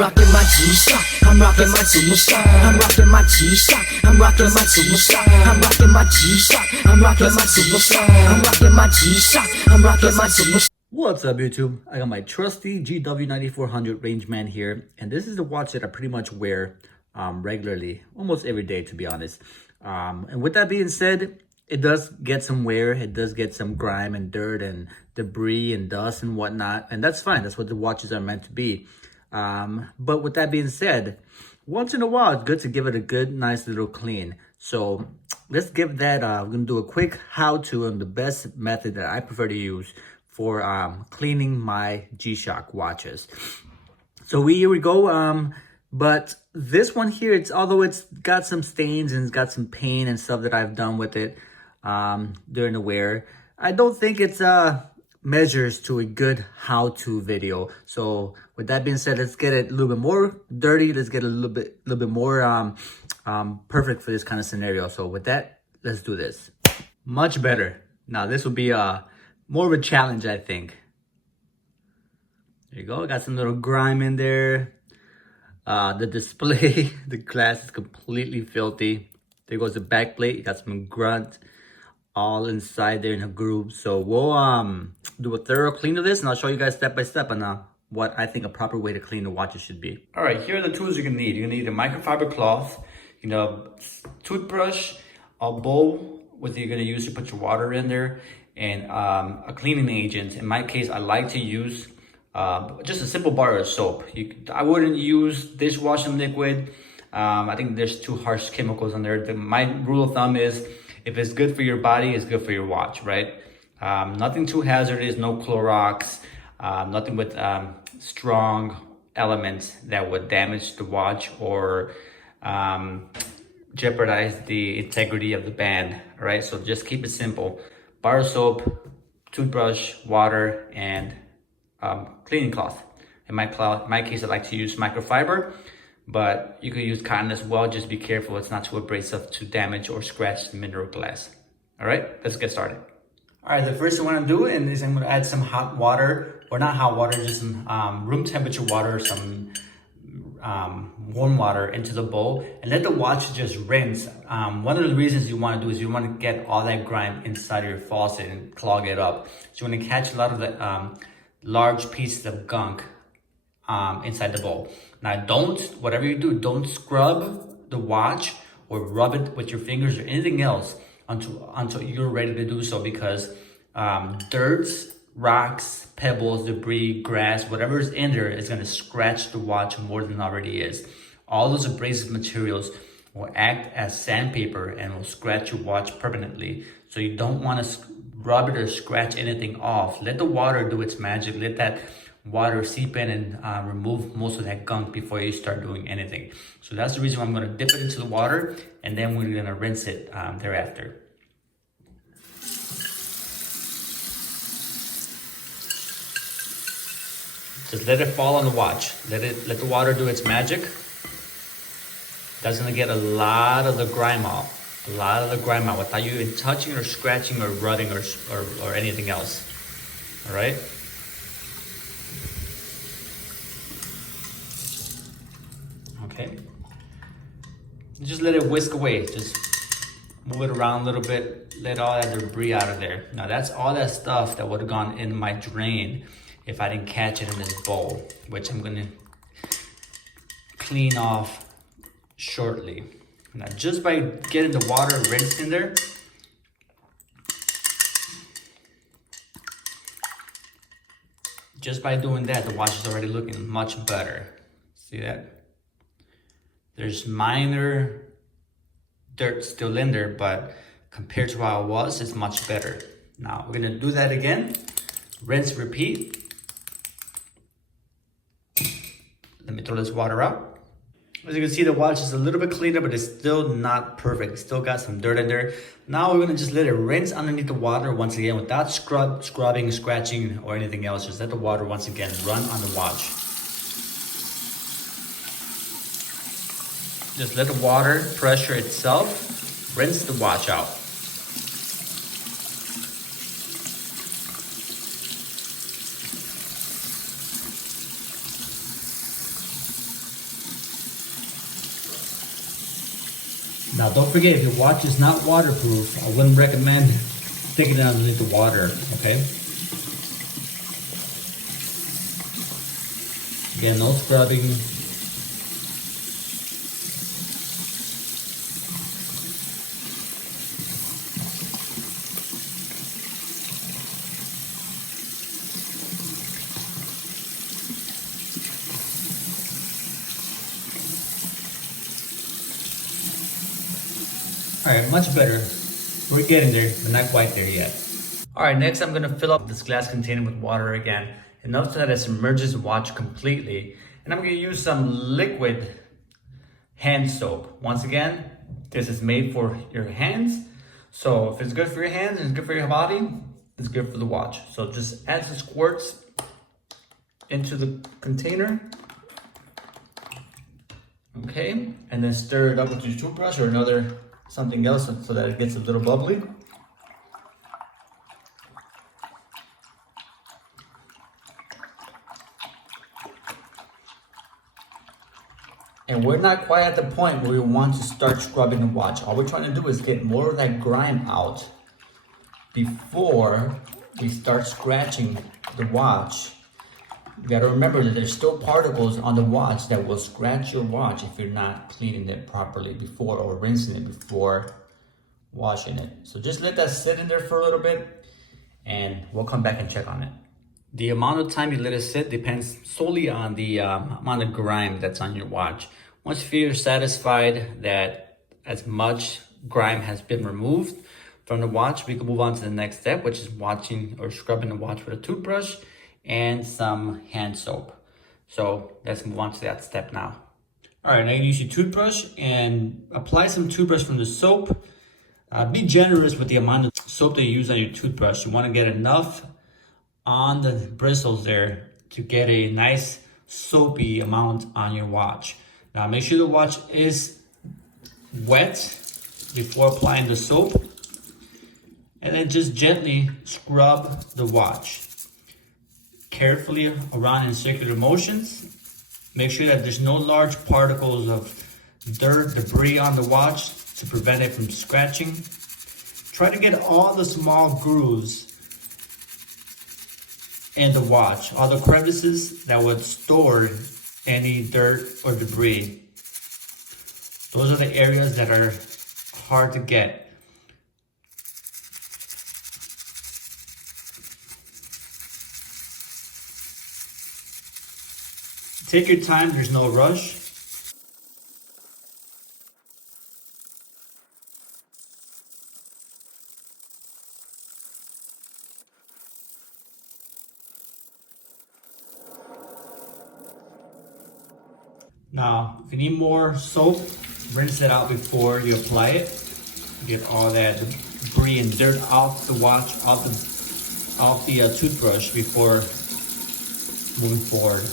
rocking my G-Shock. I'm rocking my G-Shock. I'm rocking my G-Shock. I'm rocking my G-Shock. I'm rocking my G-Shock. I'm rocking my G-Shock. I'm rocking my G-Shock. I'm rocking my G-Shock. What's up, YouTube? I got my trusty GW9400 Rangeman here, and this is the watch that I pretty much wear regularly, almost every day, to be honest. And with that being said, it does get some wear, it does get some grime and dirt and debris and dust and whatnot, and that's fine. That's what the watches are meant to be. But with that being said, once in a while, it's good to give it a good, nice little clean. So let's give that, we're gonna do a quick how-to on the best method that I prefer to use for cleaning my G-Shock watches. So here we go. But this one here, although it's got some stains and it's got some paint and stuff that I've done with it during the wear, I don't think it's measures to a good how-to video. So with that being said, let's get it a little bit more dirty. Let's get a little bit more perfect for this kind of scenario. So with that, let's do this. Much better. Now this will be more of a challenge, I think. There you go. Got some little grime in there. The display, the glass is completely filthy. There goes the back plate. You got some grunt all inside there in a groove. So we'll do a thorough clean of this, and I'll show you guys step by step on what I think a proper way to clean the watches should be. All right, here are the tools you're gonna need. You're gonna need a microfiber cloth, toothbrush, a bowl with you're gonna use to put your water in there, and a cleaning agent. In my case, I like to use just a simple bar of soap. I wouldn't use dishwashing liquid. I think there's too harsh chemicals on there. My rule of thumb is if it's good for your body, it's good for your watch, right? Nothing too hazardous, no Clorox, nothing with strong elements that would damage the watch or jeopardize the integrity of the band, right? So just keep it simple. Bar of soap, toothbrush, water, and cleaning cloth. In my case, I like to use microfiber, but you could use cotton as well. Just be careful it's not too abrasive to damage or scratch the mineral glass. All right, let's get started. All right, the first thing I want to do is I'm going to add some hot water, or not hot water, just some room temperature water, some warm water into the bowl, and let the watch just rinse. One of the reasons you want to do is you want to get all that grime inside of your faucet and clog it up. So you want to catch a lot of the large pieces of gunk inside the bowl. Now whatever you do, don't scrub the watch or rub it with your fingers or anything else until you're ready to do so, because dirt, rocks, pebbles, debris, grass, whatever is in there is going to scratch the watch more than it already is. All those abrasive materials will act as sandpaper and will scratch your watch permanently. So you don't want to rub it or scratch anything off. Let the water do its magic. Let that water seep in and remove most of that gunk before you start doing anything. So that's the reason why I'm going to dip it into the water, and then we're going to rinse it thereafter. Just let it fall on the watch. Let the water do its magic. That's gonna get a lot of the grime off. A lot of the grime out without you even touching or scratching or rubbing or anything else. All right. Okay. Just let it whisk away. Just move it around a little bit. Let all that debris out of there. Now that's all that stuff that would have gone in my drain if I didn't catch it in this bowl, which I'm gonna clean off shortly. Now just by getting the water rinsed in there, just by doing that, the watch is already looking much better. See that? There's minor dirt still in there, but compared to how it was, it's much better. Now we're gonna do that again. Rinse, repeat. Let me throw this water out. As you can see, the watch is a little bit cleaner, but it's still not perfect. It's still got some dirt in there. Now we're gonna just let it rinse underneath the water once again without scrubbing, scratching, or anything else. Just let the water once again run on the watch. Just let the water pressure itself rinse the watch out. Now don't forget, if your watch is not waterproof, I wouldn't recommend sticking it underneath the water, okay? Again, no scrubbing. All right, much better. We're getting there, but not quite there yet. All right, next I'm gonna fill up this glass container with water again, enough so that it submerges the watch completely. And I'm gonna use some liquid hand soap. Once again, this is made for your hands. So if it's good for your hands and it's good for your body, it's good for the watch. So just add some squirts into the container. Okay, and then stir it up with your toothbrush or another something else so that it gets a little bubbly. And we're not quite at the point where we want to start scrubbing the watch. All we're trying to do is get more of that grime out before we start scratching the watch. You gotta remember that there's still particles on the watch that will scratch your watch if you're not cleaning it properly before or rinsing it before washing it. So just let that sit in there for a little bit and we'll come back and check on it. The amount of time you let it sit depends solely on the amount of grime that's on your watch. Once you feel satisfied that as much grime has been removed from the watch, we can move on to the next step, which is washing or scrubbing the watch with a toothbrush and some hand soap. So let's move on to that step now. All right, now you use your toothbrush and apply some toothbrush from the soap. Be generous with the amount of soap that you use on your toothbrush. You want to get enough on the bristles there to get a nice soapy amount on your watch. Now make sure the watch is wet before applying the soap, and then just gently scrub the watch. Carefully around in circular motions. Make sure that there's no large particles of dirt, debris on the watch to prevent it from scratching. Try to get all the small grooves in the watch, all the crevices that would store any dirt or debris. Those are the areas that are hard to get. Take your time, there's no rush. Now, if you need more soap, rinse it out before you apply it. Get all that debris and dirt off the watch, off the toothbrush before moving forward.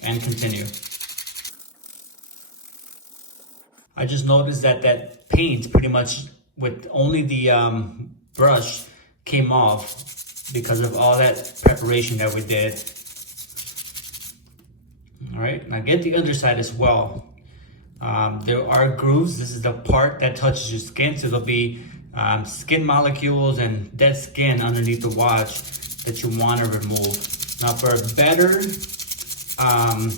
And continue. I just noticed that paint pretty much with only the brush came off because of all that preparation that we did. All right, now get the underside as well. There are grooves. This is the part that touches your skin, so there'll be skin molecules and dead skin underneath the watch that you want to remove. Now for a better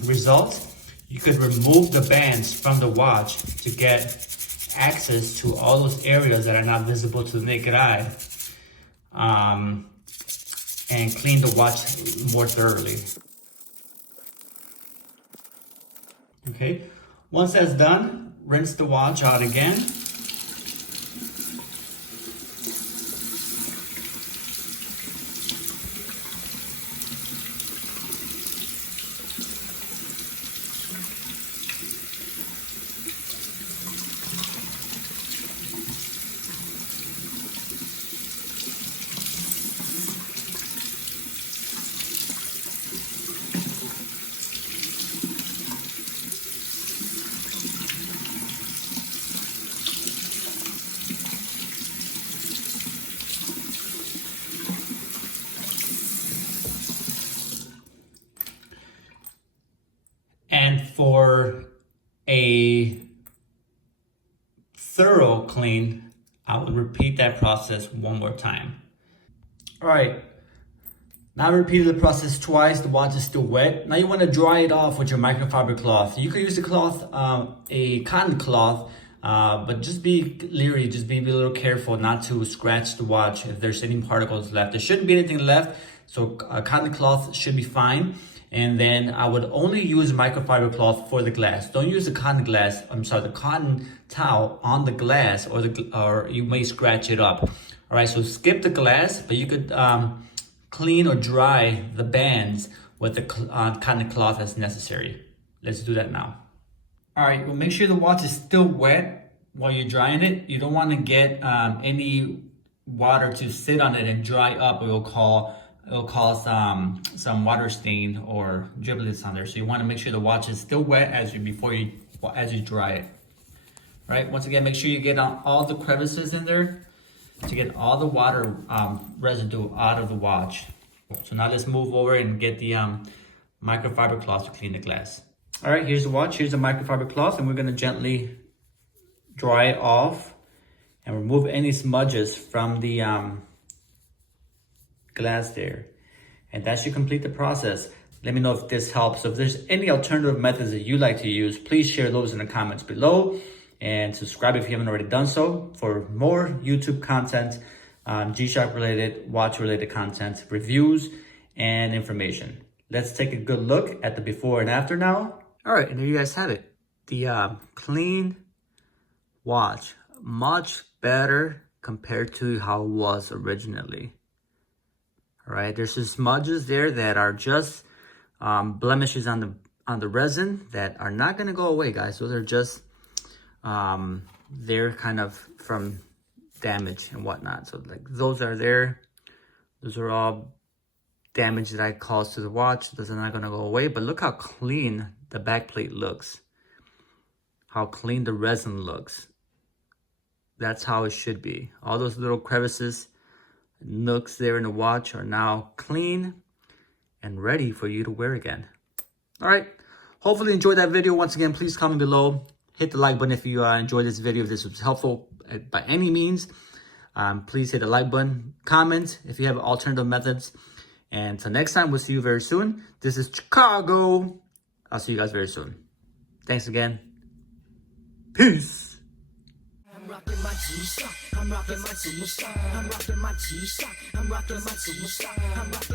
result, you could remove the bands from the watch to get access to all those areas that are not visible to the naked eye, and clean the watch more thoroughly. Okay, once that's done, rinse the watch out again. And for a thorough clean, I would repeat that process one more time. All right, now I repeated the process twice, the watch is still wet. Now you want to dry it off with your microfiber cloth. You could use a cloth, a cotton cloth, but just be leery, just be a little careful not to scratch the watch if there's any particles left. There shouldn't be anything left, so a cotton cloth should be fine. And then I would only use microfiber cloth for the glass. Don't use the the cotton towel on the glass, or you may scratch it up. All right, so skip the glass, but you could clean or dry the bands with the cotton cloth as necessary. Let's do that now. All right, well, make sure the watch is still wet while you're drying it. You don't want to get any water to sit on it and dry up. It'll cause some water stain or driblets on there. So you want to make sure the watch is still wet as you dry it. All right, once again, make sure you get on all the crevices in there to get all the water residue out of the watch. So now let's move over and get the microfiber cloth to clean the glass. All right, here's the watch, here's the microfiber cloth, and we're gonna gently dry it off and remove any smudges from the glass there. And that should complete the process. Let me know if this helps. So if there's any alternative methods that you like to use, please share those in the comments below. And subscribe if you haven't already done so for more YouTube content, G-Shock related, watch related content, reviews, and information. Let's take a good look at the before and after now. All right, and there you guys have it. The clean watch, much better compared to how it was originally. All right, there's some smudges there that are just blemishes on the resin that are not gonna go away, guys. Those are just they're kind of from damage and whatnot. So like those are there. Those are all damage that I caused to the watch. Those are not gonna go away. But look how clean the back plate looks. How clean the resin looks. That's how it should be. All those little crevices, nooks there in the watch are now clean and ready for you to wear again. All right. Hopefully you enjoyed that video. Once again, please comment below. Hit the like button if you enjoyed this video, if this was helpful by any means. Please hit the like button. Comment if you have alternative methods. And until next time, we'll see you very soon. This is Chicago. I'll see you guys very soon. Thanks again. Peace. I'm rocking my G-Shock. I'm rocking my G-Shock. I'm rocking my G-Shock. I'm rocking my G-Shock. I'm rocking